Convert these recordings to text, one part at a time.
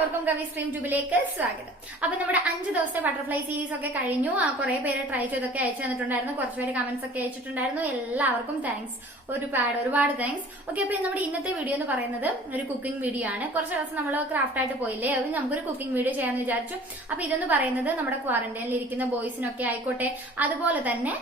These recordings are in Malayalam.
എല്ലാവർക്കും കവിസ്ട്രീംട്യൂബിലേക്ക് സ്വാഗതം. അപ്പൊ നമ്മുടെ 5 ദിവസത്തെ ബട്ടർഫ്ലൈ സീരീസ് ഒക്കെ കഴിഞ്ഞു. കുറെ പേര് ട്രൈ ചെയ്തൊക്കെ അയച്ചു തന്നിട്ടുണ്ടായിരുന്നു. കുറച്ചുപേര് കമന്റ്സ് ഒക്കെ അയച്ചിട്ടുണ്ടായിരുന്നു. എല്ലാവർക്കും താങ്ക്സ്, ഒരുപാട് താങ്ക്സ്. ഓക്കെ, അപ്പൊ നമ്മുടെ ഇന്നത്തെ വീഡിയോ എന്ന് പറയുന്നത് ഒരു കുക്കിംഗ് വീഡിയോ ആണ്. കുറച്ച് ദിവസം നമ്മൾ ക്രാഫ്റ്റ് ആയിട്ട് പോയില്ലേ, അത് നമുക്കൊരു കുക്കിംഗ് വീഡിയോ ചെയ്യാന്ന് വിചാരിച്ചു. അപ്പൊ ഇതെന്ന് പറയുന്നത് നമ്മുടെ ക്വാറന്റൈനിൽ ഇരിക്കുന്ന ബോയ്സിനൊക്കെ ആയിക്കോട്ടെ, അതുപോലെ തന്നെ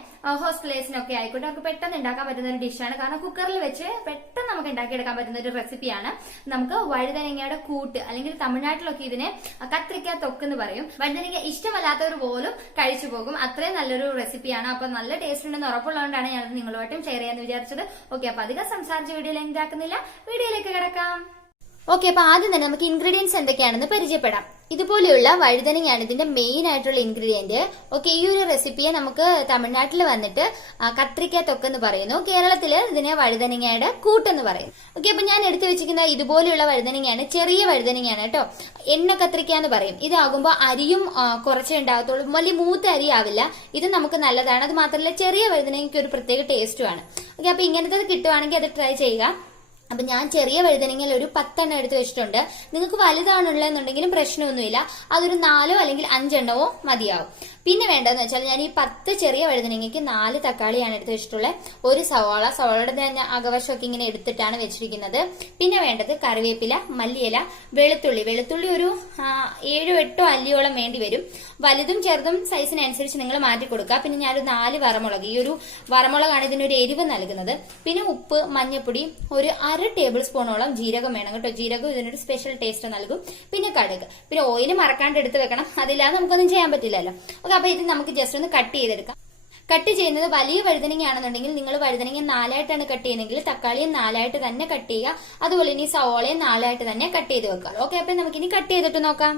ഹോസ്റ്റലേഴ്സിനൊക്കെ ആയിക്കോട്ടെ, അവർക്ക് പെട്ടെന്ന് ഉണ്ടാക്കാൻ പറ്റുന്ന ഒരു ഡിഷാണ്. കാരണം കുക്കറിൽ വെച്ച് പെട്ടെന്ന് നമുക്ക് ഉണ്ടാക്കിയെടുക്കാൻ പറ്റുന്ന ഒരു റെസിപ്പിയാണ്. നമുക്ക് വഴുതനങ്ങയുടെ കൂട്ട്, അല്ലെങ്കിൽ തമിഴ്നാട്ടിലൊക്കെ ഇതിനെ കത്രിക്ക തൊക്ക് എന്ന് പറയും. വഴുതനങ്ങ ഇഷ്ടമല്ലാത്തവർ പോലും കഴിച്ചു പോകും, അത്രയും നല്ലൊരു റെസിപ്പിയാണ്. അപ്പൊ നല്ല ടേസ്റ്റ് ഉണ്ടെന്ന് ഉറപ്പുള്ളതുകൊണ്ടാണ് ഞാനത് നിങ്ങളുമായിട്ടും ഷെയർ ചെയ്യാന്ന് വിചാരിച്ചത്. ഓക്കെ, അപ്പൊ അധികം സംസാരിച്ച വീഡിയോയിൽ എന്താക്കുന്നില്ല, വീഡിയോയിലേക്ക് കിടക്കാം. ഓക്കെ, അപ്പൊ ആദ്യം തന്നെ നമുക്ക് ഇൻഗ്രീഡിയൻസ് എന്തൊക്കെയാണെന്ന് പരിചയപ്പെടാം. ഇതുപോലെയുള്ള വഴുതനങ്ങയാണ് ഇതിന്റെ മെയിൻ ആയിട്ടുള്ള ഇൻഗ്രീഡിയന്റ്. ഓക്കെ, ഈ ഒരു റെസിപ്പിയെ നമുക്ക് തമിഴ്നാട്ടിൽ വന്നിട്ട് കത്രിക്ക തൊക്കെന്ന് പറയുന്നു, കേരളത്തില് ഇതിനെ വഴുതനങ്ങയുടെ കൂട്ടെന്ന് പറയും. ഓക്കെ, അപ്പൊ ഞാൻ എടുത്തു വെച്ചിരിക്കുന്ന ഇതുപോലെയുള്ള വഴുതനങ്ങയാണ്, ചെറിയ വഴുതനങ്ങയാണ് കേട്ടോ. എണ്ണ കത്രിക്ക എന്ന് പറയും. ഇതാകുമ്പോൾ അരിയും കുറച്ചേ ഉണ്ടാകത്തുള്ളൂ, വലിയ മൂത്ത അരി ആവില്ല. ഇത് നമുക്ക് നല്ലതാണ്. അത് മാത്രമല്ല ചെറിയ വഴുതനങ്ങയ്ക്ക് ഒരു പ്രത്യേക ടേസ്റ്റുമാണ്. ഓക്കെ, അപ്പൊ ഇങ്ങനത്തെ കിട്ടുവാണെങ്കിൽ അത് ട്രൈ ചെയ്യുക. അപ്പൊ ഞാൻ ചെറിയ വഴുതനങ്ങയിൽ ഒരു 10 എണ്ണം എടുത്ത് വെച്ചിട്ടുണ്ട്. നിങ്ങൾക്ക് വലുതാണുള്ളതെന്നുണ്ടെങ്കിലും പ്രശ്നമൊന്നുമില്ല, അതൊരു 4 അല്ലെങ്കിൽ 5 എണ്ണമോ മതിയാവും. പിന്നെ വേണ്ടതെന്ന് വെച്ചാൽ ഞാൻ ഈ 10 ചെറിയ വഴുതനങ്ങയ്ക്ക് 4 തക്കാളിയാണ് എടുത്ത് വെച്ചിട്ടുള്ളത്. ഒരു സവാളയുടെ ഞാൻ അകവശമൊക്കെ ഇങ്ങനെ എടുത്തിട്ടാണ് വെച്ചിരിക്കുന്നത്. പിന്നെ വേണ്ടത് കറിവേപ്പില, മല്ലിയില, വെളുത്തുള്ളി ഒരു 7-8 അല്ലിയോളം വേണ്ടി വരും. വലുതും ചെറുതും സൈസിനനുസരിച്ച് നിങ്ങൾ മാറ്റി കൊടുക്കുക. പിന്നെ ഞാനൊരു 4 വറമുളക്, ഈ ഒരു വറമുളകാണ് ഇതിനൊരു എരിവ് നൽകുന്നത്. പിന്നെ ഉപ്പ്, മഞ്ഞപ്പൊടി, ഒരു 1/2 ടേബിൾ സ്പൂണോളം ജീരകം വേണം കേട്ടോ. ജീരകം ഇതിനൊരു സ്പെഷ്യൽ ടേസ്റ്റ് നൽകും. പിന്നെ കടുക്, പിന്നെ ഓയിൽ മറക്കാണ്ട് എടുത്ത് വെക്കണം, അതില്ലാതെ നമുക്കൊന്നും ചെയ്യാൻ പറ്റില്ലല്ലോ. ഓക്കെ, അപ്പൊ ഇത് നമുക്ക് ജസ്റ്റ് ഒന്ന് കട്ട് ചെയ്തെടുക്കാം. കട്ട് ചെയ്യുന്നത് വലിയ വഴുതനങ്ങയാണെന്നുണ്ടെങ്കിൽ നിങ്ങൾ വഴുതനങ്ങ 4ആയിട്ടാണ് കട്ട് ചെയ്യുന്നതെങ്കിൽ തക്കാളിയും 4ആയിട്ട് തന്നെ കട്ട് ചെയ്യുക. അതുപോലെ ഇനി സവോളയും 4ആയിട്ട് തന്നെ കട്ട് ചെയ്ത് വെക്കുക. ഓക്കെ, അപ്പൊ നമുക്കിനി കട്ട് ചെയ്തിട്ട് നോക്കാം.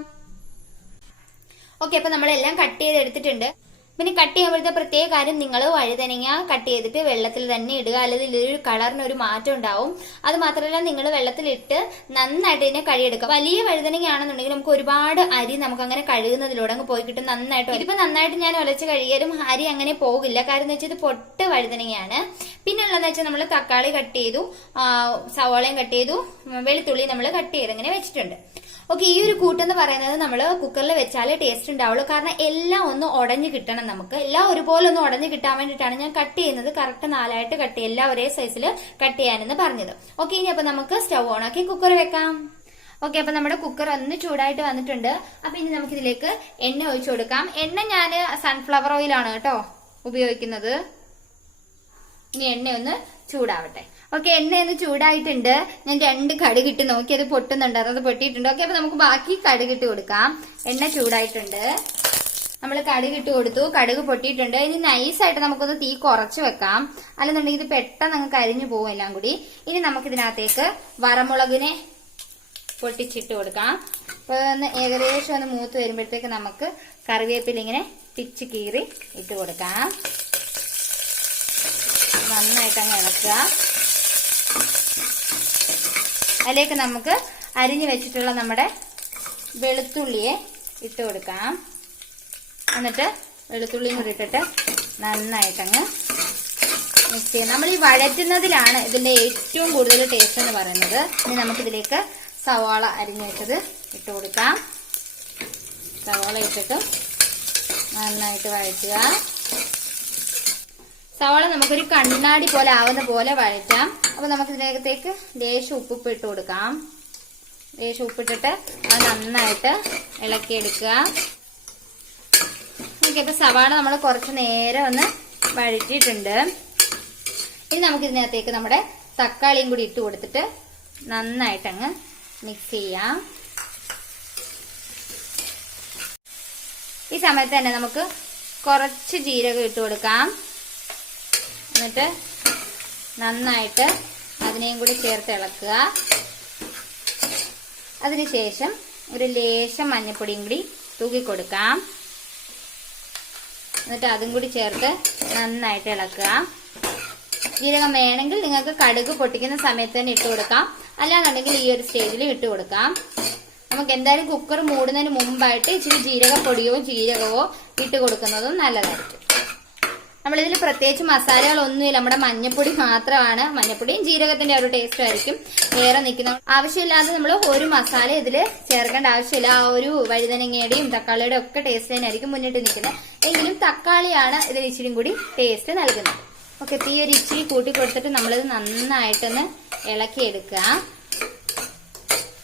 ഓക്കെ, അപ്പൊ നമ്മളെല്ലാം കട്ട് ചെയ്തെടുത്തിട്ടുണ്ട്. പിന്നെ കട്ട് ചെയ്യുമ്പോഴത്തെ പ്രത്യേക കാര്യം, നിങ്ങൾ വഴുതനങ്ങ കട്ട് ചെയ്തിട്ട് വെള്ളത്തിൽ തന്നെ ഇടുക, അല്ലെങ്കിൽ ഇതിലൊരു കളറിന് ഒരു മാറ്റം ഉണ്ടാവും. അത് മാത്രമല്ല നിങ്ങൾ വെള്ളത്തിലിട്ട് നന്നായിട്ട് ഇതിനെ കഴുകിയെടുക്കുക. വലിയ വഴുതനങ്ങ ആണെന്നുണ്ടെങ്കിൽ നമുക്ക് ഒരുപാട് അരി നമുക്ക് അങ്ങനെ കഴുകുന്നതിലൂടെ അങ്ങ് പോയി കിട്ടും നന്നായിട്ട്. ഇതിപ്പോ നന്നായിട്ട് ഞാൻ ഉലച്ച് കഴുകിയാലും അരി അങ്ങനെ പോകില്ല, കാരണം എന്ന് വെച്ചാൽ ഇത് പൊട്ട വഴുതനങ്ങയാണ്. പിന്നെ ഉള്ളതെന്ന് വെച്ചാൽ നമ്മൾ തക്കാളി കട്ട് ചെയ്തു, സവോളയും കട്ട് ചെയ്തു, വെളുത്തുള്ളി നമ്മൾ കട്ട് ചെയ്ത് ഇങ്ങനെ വെച്ചിട്ടുണ്ട്. ഓക്കെ, ഈ ഒരു കൂട്ടെന്ന് പറയുന്നത് നമ്മൾ കുക്കറിൽ വെച്ചാലേ ടേസ്റ്റ് ഉണ്ടാവുള്ളൂ. കാരണം എല്ലാം ഒന്ന് ഉടഞ്ഞു കിട്ടണം, നമുക്ക് എല്ലാം ഒരുപോലെ ഒന്ന് ഉടഞ്ഞു കിട്ടാൻ വേണ്ടിയിട്ടാണ് ഞാൻ കട്ട് ചെയ്യുന്നത്. കറക്റ്റ് 4ആയിട്ട് കട്ട് ചെയ്യുക, എല്ലാം ഒരേ സൈസിൽ കട്ട് ചെയ്യാനെന്ന് പറഞ്ഞത്. ഓക്കെ, ഇനി അപ്പൊ നമുക്ക് സ്റ്റൗ ഓൺ ആക്കി കുക്കർ വെക്കാം. ഓക്കെ, അപ്പൊ നമ്മുടെ കുക്കർ ഒന്ന് ചൂടായിട്ട് വന്നിട്ടുണ്ട്. അപ്പൊ ഇനി നമുക്ക് ഇതിലേക്ക് എണ്ണ ഒഴിച്ചു കൊടുക്കാം. എണ്ണ ഞാൻ സൺഫ്ലവർ ഓയിലാണ് കേട്ടോ ഉപയോഗിക്കുന്നത്. ഇനി എണ്ണ ഒന്ന് ചൂടാവട്ടെ. ഓക്കെ, എണ്ണ ഒന്ന് ചൂടായിട്ടുണ്ട്. ഞാൻ 2 കടുകിട്ട് നോക്കി, അത് പൊട്ടുന്നുണ്ട്, അത് പൊട്ടിയിട്ടുണ്ട്. ഓക്കെ, അപ്പൊ നമുക്ക് ബാക്കി കടുകിട്ട് കൊടുക്കാം. എണ്ണ ചൂടായിട്ടുണ്ട്, നമ്മൾ കടുകിട്ട് കൊടുത്തു, കടുക് പൊട്ടിയിട്ടുണ്ട്. ഇനി നൈസായിട്ട് നമുക്കൊന്ന് തീ കുറച്ച് വെക്കാം, അല്ലെന്നുണ്ടെങ്കിൽ ഇത് പെട്ടെന്ന് അങ്ങ് കരിഞ്ഞു പോകും എല്ലാം കൂടി. ഇനി നമുക്കിതിനകത്തേക്ക് വറമുളകിനെ പൊട്ടിച്ചിട്ട് കൊടുക്കാം. അപ്പൊ ഒന്ന് ഏകദേശം ഒന്ന് മൂത്ത് വരുമ്പോഴത്തേക്ക് നമുക്ക് കറിവേപ്പില ഇങ്ങനെ പിച്ച് കീറി ഇട്ട് കൊടുക്കാം. നന്നായിട്ട് അങ്ങ് ഇളക്കുക. അതിലേക്ക് നമുക്ക് അരിഞ്ഞു വെച്ചിട്ടുള്ള നമ്മുടെ വെളുത്തുള്ളിയെ ഇട്ട് കൊടുക്കാം. എന്നിട്ട് വെളുത്തുള്ളിയും കൂടി ഇട്ടിട്ട് നന്നായിട്ടങ്ങ് മിക്സ് ചെയ്യാം. നമ്മൾ ഈ വഴറ്റുന്നതിലാണ് ഇതിന്റെ ഏറ്റവും കൂടുതൽ ടേസ്റ്റ് എന്ന് പറയുന്നത്. ഇനി നമുക്കിതിലേക്ക് സവാള അരിഞ്ഞു വെച്ചത് ഇട്ട് കൊടുക്കാം. സവാള ഇട്ടിട്ട് നന്നായിട്ട് വഴറ്റുക. സവാള നമുക്കൊരു കണ്ണാടി പോലെ ആവുന്ന പോലെ വഴറ്റാം. അപ്പൊ നമുക്ക് ഇതിനകത്തേക്ക് ലേശം ഉപ്പിട്ട് ഇട്ട് കൊടുക്കാം. ലേശം ഉപ്പിട്ടിട്ട് അത് നന്നായിട്ട് ഇളക്കിയെടുക്കുക. ഇപ്പൊ സവാള നമ്മൾ കുറച്ച് നേരം ഒന്ന് വഴറ്റിയിട്ടുണ്ട്. ഇനി നമുക്ക് ഇതിനകത്തേക്ക് നമ്മുടെ തക്കാളിയും കൂടി ഇട്ട് കൊടുത്തിട്ട് നന്നായിട്ടങ്ങ് മിക്സ് ചെയ്യാം. ഈ സമയത്ത് തന്നെ നമുക്ക് കുറച്ച് ജീരകം ഇട്ട് കൊടുക്കാം. എന്നിട്ട് നന്നായിട്ട് അതിനെയും കൂടി ചേർത്ത് ഇളക്കുക. അതിനുശേഷം ഒരു ലേശം മഞ്ഞൾപ്പൊടിയും കൂടി തൂക്കി കൊടുക്കാം. എന്നിട്ട് അതും കൂടി ചേർത്ത് നന്നായിട്ട് ഇളക്കുക. ജീരകം വേണമെങ്കിൽ നിങ്ങൾക്ക് കടുക് പൊട്ടിക്കുന്ന സമയത്ത് തന്നെ ഇട്ട് കൊടുക്കാം, അല്ലാന്നുണ്ടെങ്കിൽ ഈ ഒരു സ്റ്റേജിൽ ഇട്ട് കൊടുക്കാം. നമുക്ക് എന്തായാലും കുക്കർ മൂടുന്നതിന് മുമ്പായിട്ട് ഇച്ചിരി ജീരകപ്പൊടിയോ ജീരകമോ ഇട്ട് കൊടുക്കുന്നതും നല്ലതായിരിക്കും. നമ്മളിതിൽ പ്രത്യേകിച്ച് മസാലകളൊന്നുമില്ല, നമ്മുടെ മഞ്ഞപ്പൊടി മാത്രമാണ്. മഞ്ഞപ്പൊടിയും ജീരകത്തിന്റെ ഒരു ടേസ്റ്റ് ആയിരിക്കും വേറെ നിൽക്കുന്ന. ആവശ്യമില്ലാതെ നമ്മൾ ഒരു മസാല ഇതിൽ ചേർക്കേണ്ട ആവശ്യമില്ല. ആ ഒരു വഴുതനങ്ങയുടെയും തക്കാളിയുടെയും ഒക്കെ ടേസ്റ്റ് തന്നെയായിരിക്കും മുന്നിട്ട് നിൽക്കുന്നത്. എങ്കിലും തക്കാളിയാണ് ഇതിൽ ഇച്ചിരി കൂടി ടേസ്റ്റ് നൽകുന്നത്. ഓക്കെ, ഈ ഒരു ഇച്ചിരി കൂട്ടി കൊടുത്തിട്ട് നമ്മളിത് നന്നായിട്ടൊന്ന് ഇളക്കിയെടുക്കുക.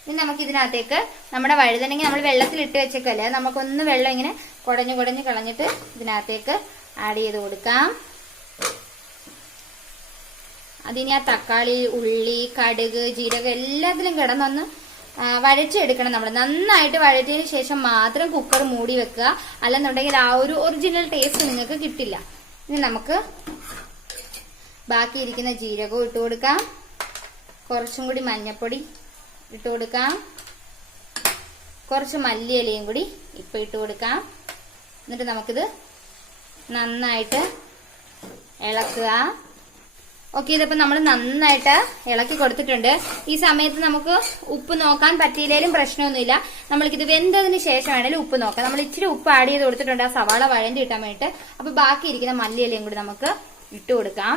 ഇനി നമുക്ക് ഇതിനകത്തേക്ക് നമ്മുടെ വഴുതനങ്ങ നമ്മൾ വെള്ളത്തിലിട്ട് വെച്ചേക്കല്ലേ, നമുക്കൊന്ന് വെള്ളം ഇങ്ങനെ കുടഞ്ഞ് കളഞ്ഞിട്ട് ഇതിനകത്തേക്ക് ആഡ് ചെയ്ത് കൊടുക്കാം. അതിന് ആ തക്കാളി, ഉള്ളി, കടുക്, ജീരകം എല്ലാത്തിലും കിടന്നൊന്ന് വഴച്ചെടുക്കണം. നമ്മൾ നന്നായിട്ട് വഴറ്റിയതിന് ശേഷം മാത്രം കുക്കർ മൂടി വെക്കുക. അല്ലെന്നുണ്ടെങ്കിൽ ആ ഒരു ഒറിജിനൽ ടേസ്റ്റ് നിങ്ങൾക്ക് കിട്ടില്ല. ഇനി നമുക്ക് ബാക്കിയിരിക്കുന്ന ജീരകവും ഇട്ട് കൊടുക്കാം. കുറച്ചും കൂടി മഞ്ഞപ്പൊടി ഇട്ട് കൊടുക്കാം. കുറച്ച് മല്ലിയിലയും കൂടി ഇപ്പൊ ഇട്ട് കൊടുക്കാം. എന്നിട്ട് നമുക്കിത് നന്നായിട്ട് ഇളക്കുക. ഓക്കെ, ഇതിപ്പോ നമ്മൾ നന്നായിട്ട് ഇളക്കി കൊടുത്തിട്ടുണ്ട്. ഈ സമയത്ത് നമുക്ക് ഉപ്പ് നോക്കാൻ പറ്റിയില്ലേലും പ്രശ്നമൊന്നുമില്ല. നമ്മൾക്കിത് വെന്തതിന് ശേഷം വേണേലും ഉപ്പ് നോക്കാം. നമ്മൾ ഇച്ചിരി ഉപ്പ് ആഡ് ചെയ്ത് കൊടുത്തിട്ടുണ്ട് ആ സവാള വഴണ്ടി ഇട്ടാൻ വേണ്ടിയിട്ട്. അപ്പൊ ബാക്കിയിരിക്കുന്ന മല്ലിയിലയും കൂടി നമുക്ക് ഇട്ട് കൊടുക്കാം.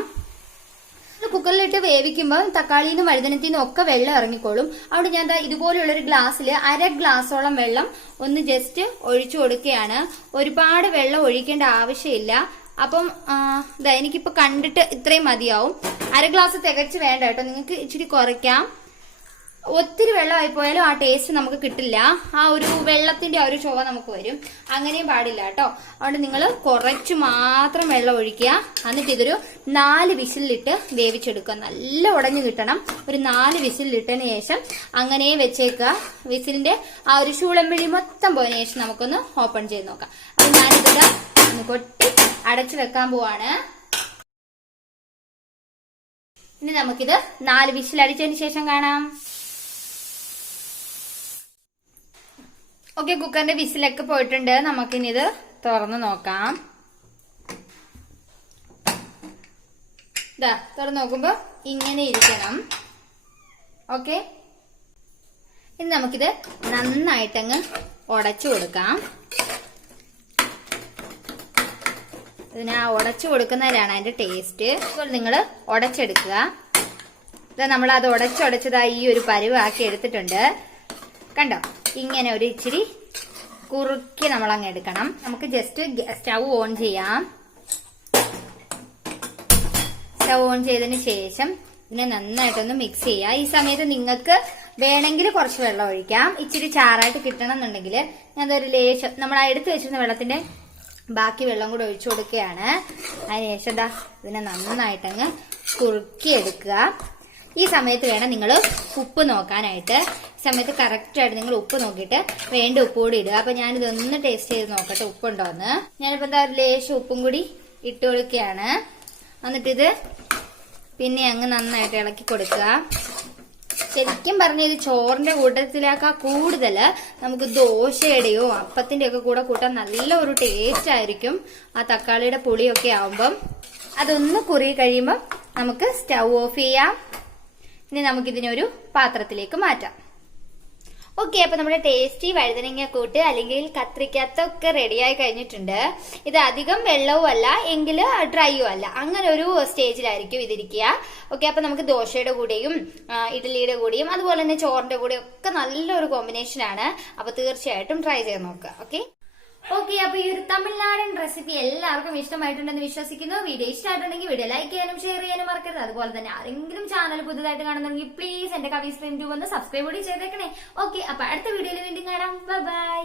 കുക്കറിലിട്ട് വേവിക്കുമ്പോൾ തക്കാളിയിൽ നിന്നും വഴുതനത്തിൽ നിന്നും ഒക്കെ വെള്ളം ഇറങ്ങിക്കോളും. അവിടെ ഞാൻ ഇതുപോലെയുള്ളൊരു ഗ്ലാസ്സിൽ 1/2 ഗ്ലാസോളം വെള്ളം ഒന്ന് ജസ്റ്റ് ഒഴിച്ചു കൊടുക്കുകയാണ്. ഒരുപാട് വെള്ളം ഒഴിക്കേണ്ട ആവശ്യമില്ല. അപ്പം എനിക്കിപ്പോ കണ്ടിട്ട് ഇത്രയും മതിയാവും. 1/2 ഗ്ലാസ് തികച്ച് വേണ്ട കേട്ടോ, നിങ്ങൾക്ക് ഇച്ചിരി കുറയ്ക്കാം. ഒത്തിരി വെള്ളമായി പോയാലും ആ ടേസ്റ്റ് നമുക്ക് കിട്ടില്ല. ആ ഒരു വെള്ളത്തിന്റെ ആ ഒരു ചുവ നമുക്ക് വരും. അങ്ങനെയും പാടില്ല കേട്ടോ. അതുകൊണ്ട് നിങ്ങൾ കുറച്ച് മാത്രം വെള്ളം ഒഴിക്കുക. എന്നിട്ട് ഇതൊരു 4 വിസിലിട്ട് വേവിച്ചെടുക്കുക. നല്ല ഉടഞ്ഞു കിട്ടണം. ഒരു 4 വിസിലിട്ടതിന് ശേഷം അങ്ങനെ വെച്ചേക്കുക. വിസിലിന്റെ ആ ഒരു ചൂളമ്പിഴി മൊത്തം പോയതിനു ശേഷം നമുക്കൊന്ന് ഓപ്പൺ ചെയ്ത് നോക്കാം. അപ്പൊ ഞാനിത് ഒന്ന് കൊട്ടി അടച്ചു വെക്കാൻ പോവാണ്. ഇനി നമുക്കിത് 4 വിസിൽ അടിച്ചതിന് ശേഷം കാണാം. ഓക്കെ, കുക്കറിന്റെ വിസിലൊക്കെ പോയിട്ടുണ്ട്. നമുക്കിനി ഇത് തുറന്നു നോക്കാം. തുറന്നു നോക്കുമ്പോ ഇങ്ങനെ ഇരിക്കണം. ഓക്കെ, ഇനി നമുക്കിത് നന്നായിട്ടങ്ങ് ഉടച്ചു കൊടുക്കാം. ഇതിന് ഉടച്ചു കൊടുക്കുന്നതിലാണ് അതിന്റെ ടേസ്റ്റ്. ഇപ്പോൾ നിങ്ങൾ ഉടച്ചെടുക്കുക. നമ്മൾ അത് ഉടച്ചുടച്ചതായി ഈ ഒരു പരുവാക്കി എടുത്തിട്ടുണ്ട്. കണ്ടോ, ഇങ്ങനെ ഒരു ഇച്ചിരി കുറുക്കി നമ്മൾ അങ്ങ് എടുക്കണം. നമുക്ക് ജസ്റ്റ് സ്റ്റൗ ഓൺ ചെയ്യാം. സ്റ്റൗ ഓൺ ചെയ്തതിന് ശേഷം ഇതിനെ നന്നായിട്ടൊന്ന് മിക്സ് ചെയ്യുക. ഈ സമയത്ത് നിങ്ങൾക്ക് വേണമെങ്കിൽ കുറച്ച് വെള്ളം ഒഴിക്കാം. ഇച്ചിരി ചാറായിട്ട് കിട്ടണം എന്നുണ്ടെങ്കിൽ ഞാനതൊരു ലേശം നമ്മൾ എടുത്തു വെച്ചിരുന്ന വെള്ളത്തിന്റെ ബാക്കി വെള്ളം കൂടെ ഒഴിച്ചു കൊടുക്കുകയാണ്. അതിനുശേഷം ഇതിനെ നന്നായിട്ടങ്ങ് കുറുക്കി എടുക്കുക. ഈ സമയത്ത് വേണം നിങ്ങൾ ഉപ്പ് നോക്കാനായിട്ട്. ഈ സമയത്ത് കറക്റ്റായിട്ട് നിങ്ങൾ ഉപ്പ് നോക്കിയിട്ട് വേണ്ട ഉപ്പ് കൂടി ഇടുക. അപ്പൊ ഞാനിതൊന്ന് ടേസ്റ്റ് ചെയ്ത് നോക്കട്ടെ ഉപ്പുണ്ടോന്ന്. ഞാനിപ്പോ ഒരു ലേശം ഉപ്പും കൂടി ഇട്ട് കൊടുക്കുകയാണ്. എന്നിട്ടിത് പിന്നെ അങ്ങ് നന്നായിട്ട് ഇളക്കി കൊടുക്കുക. ശരിക്കും പറഞ്ഞ ഇത് ചോറിന്റെ കൂട്ടത്തിലേക്കാൾ കൂടുതൽ നമുക്ക് ദോശയുടെയോ അപ്പത്തിന്റെ ഒക്കെ കൂടെ കൂട്ടാൻ നല്ല ഒരു ടേസ്റ്റ് ആയിരിക്കും. ആ തക്കാളിയുടെ പുളിയൊക്കെ ആവുമ്പം അതൊന്ന് കുറുകി കഴിയുമ്പോൾ നമുക്ക് സ്റ്റൗ ഓഫ് ചെയ്യാം. ഇനി നമുക്കിതിനൊരു പാത്രത്തിലേക്ക് മാറ്റാം. ഓക്കെ, അപ്പൊ നമ്മുടെ ടേസ്റ്റി വഴുതനങ്ങ കൂട്ട് അല്ലെങ്കിൽ കത്രിക്കത്തൊക്കെ റെഡിയായി കഴിഞ്ഞിട്ടുണ്ട്. ഇത് അധികം വെള്ളവും അല്ല എങ്കിൽ ഡ്രൈയും അല്ല, അങ്ങനെ ഒരു സ്റ്റേജിലായിരിക്കും ഇതിരിക്കുക. ഓക്കെ, അപ്പൊ നമുക്ക് ദോശയുടെ കൂടെയും ഇഡ്ഡലിയുടെ കൂടെയും അതുപോലെ തന്നെ ചോറിന്റെ കൂടെയും ഒക്കെ നല്ലൊരു കോമ്പിനേഷൻ ആണ്. അപ്പൊ തീർച്ചയായിട്ടും ട്രൈ ചെയ്ത് നോക്കുക. ഓക്കെ, അപ്പൊ ഈ ഒരു തമിഴ്നാടൻ റെസിപ്പി എല്ലാവർക്കും ഇഷ്ടമായിട്ടുണ്ടെന്ന് വിശ്വസിക്കുന്നു. വീഡിയോ ഇഷ്ടമായിട്ടുണ്ടെങ്കിൽ വീഡിയോ ലൈക്ക് ചെയ്യാനും ഷെയർ ചെയ്യാനും മറക്കരുത്. അതുപോലെ തന്നെ ആരെങ്കിലും ചാനൽ പുതുതായിട്ട് കാണുന്നുണ്ടെങ്കിൽ പ്ലീസ് എന്റെ കവിസ്ട്രീംട്യൂബ് ഒന്ന് സബ്സ്ക്രൈബ് കൂടി ചെയ്തേക്കണേ. ഓക്കെ, അപ്പൊ അടുത്ത വീഡിയോയിൽ വീണ്ടും കാണാം. ബൈ.